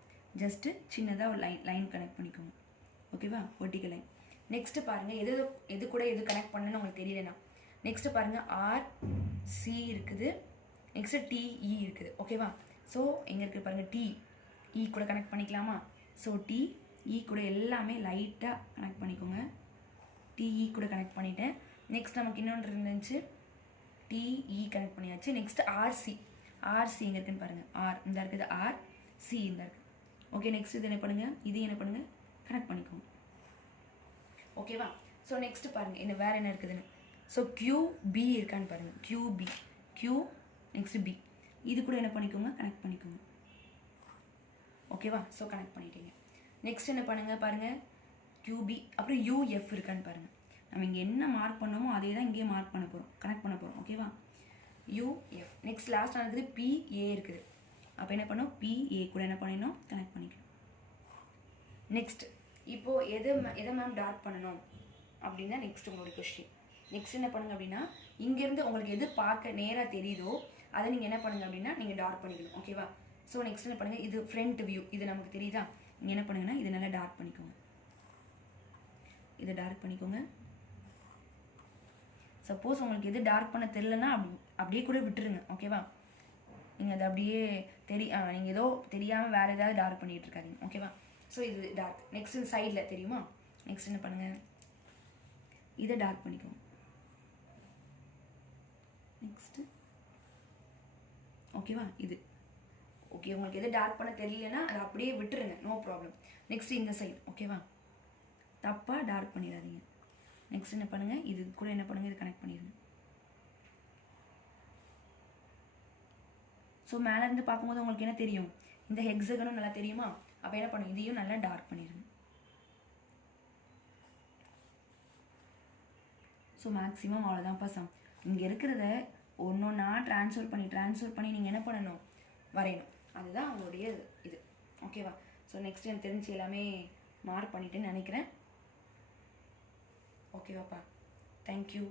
ஜஸ்ட்டு சின்னதாக ஒரு லைன் கனெக்ட் பண்ணிக்கோங்க. ஓகேவா? Vertical line. நெக்ஸ்ட்டு பாருங்கள் எது கூட எது கனெக்ட் பண்ணணும்னு உங்களுக்கு தெரியலனா நெக்ஸ்ட்டு பாருங்கள் ஆர்சி இருக்குது, நெக்ஸ்ட்டு டிஇ இருக்குது. ஓகேவா? ஸோ எங்கே இருக்குது பாருங்கள், டிஇ கூட கனெக்ட் பண்ணிக்கலாமா? ஸோ டிஇ கூட எல்லாமே லைட்டாக கனெக்ட் பண்ணிக்கோங்க. டிஇ கூட கனெக்ட் பண்ணிவிட்டேன். நெக்ஸ்ட் நமக்கு இன்னொன்று இருந்துச்சு, டிஇ கனெக்ட் பண்ணியாச்சு. நெக்ஸ்ட் ஆர்சி எங்கே இருக்குன்னு பாருங்கள், ஆர் இந்த இருக்குது, ஆர்சி இந்த இருக்குது. ஓகே, நெக்ஸ்ட் இது என்ன பண்ணுங்கள், இது என்ன பண்ணுங்கள் கனெக்ட் பண்ணிக்கோங்க. ஓகேவா? ஸோ நெக்ஸ்ட் பாருங்கள் இந்த வேறு என்ன இருக்குதுன்னு. ஸோ கியூபி இருக்கான்னு பாருங்கள், கியூ நெக்ஸ்ட் பி, இது கூட என்ன பண்ணிக்கோங்க, கனெக்ட் பண்ணிக்கோங்க. ஓகேவா? ஸோ கனெக்ட் பண்ணிட்டீங்க. நெக்ஸ்ட் என்ன பண்ணுங்கள் பாருங்கள், கியூபி அப்புறம் யூஎஃப் இருக்கான்னு பாருங்கள். நம்ம இங்கே என்ன மார்க் பண்ணோமோ அதே தான் இங்கேயே மார்க் பண்ண போகிறோம், கனெக்ட் பண்ண போகிறோம். ஓகேவா? யூஎஃப். நெக்ஸ்ட் லாஸ்ட் ஆனது பிஏ இருக்குது, அப்போ என்ன பண்ணோம், பிஏ கூட என்ன பண்ணிடணும், கனெக்ட் பண்ணிக்கணும். நெக்ஸ்ட் இப்போது எதை மேம் டார்க் பண்ணணும் அப்படின்னா நெக்ஸ்ட் உங்களுடைய கொஸ்டின். நெக்ஸ்ட் என்ன பண்ணுங்க அப்படின்னா இங்கேருந்து உங்களுக்கு எது பார்க்க நேராக தெரியுதோ அதை நீங்கள் என்ன பண்ணுங்க அப்படின்னா நீங்கள் டார்க் பண்ணிக்கணும். ஓகேவா? ஸோ நெக்ஸ்ட் என்ன பண்ணுங்கள், இது ஃப்ரண்ட் வியூ, இது நமக்கு தெரியுதா, நீங்கள் என்ன பண்ணுங்கன்னா இதை நல்லா டார்க் பண்ணிக்கோங்க. இதை டார்க் பண்ணிக்கோங்க. சப்போஸ் உங்களுக்கு எது டார்க் பண்ண தெரிலன்னா அப்படியே கூட விட்டுருங்க. ஓகேவா? நீங்கள் அதை அப்படியே நீங்கள் ஏதோ தெரியாமல் வேறு ஏதாவது டார்க் பண்ணிகிட்டு இருக்காதீங்க. ஓகேவா? ஸோ இது டார்க். நெக்ஸ்ட் இந்த சைடில் தெரியுமா, நெக்ஸ்ட் என்ன பண்ணுங்கள், இதை டார்க் பண்ணிக்கோங்க. நெக்ஸ்ட்டு ஓகேவா, இது ஓகே. உங்களுக்கு எது டார்க் பண்ண தெரியலன்னா அதை அப்படியே விட்டுருங்க, நோ ப்ராப்ளம். நெக்ஸ்ட் இந்த சைடு ஓகேவா, தப்பாக டார்க் பண்ணிடாதீங்க. நெக்ஸ்ட் என்ன பண்ணுங்கள், இது கூட என்ன பண்ணுங்கள், இது கனெக்ட் பண்ணிடுங்க. ஸோ மேலேருந்து பார்க்கும்போது உங்களுக்கு என்ன தெரியும், இந்த ஹெக்ஸகனும் நல்லா தெரியுமா, அப்போ என்ன பண்ணுங்க, இதையும் நல்லா டார்க் பண்ணிடுங்க. ஸோ மேக்ஸிமம் அவ்வளோதான்ப்பா சம். இங்கே இருக்கிறத ஒன்றா ட்ரான்ஸ்ஃபர் பண்ணி நீங்கள் என்ன பண்ணணும், வரையணும். அதுதான் அவங்களுடைய இது ஓகேவா. ஸோ நெக்ஸ்ட் எனக்கு தெரிஞ்சு எல்லாமே மார்க் பண்ணிட்டேன்னு நினைக்கிறேன். ஓகேவாப்பா, தேங்க்யூ.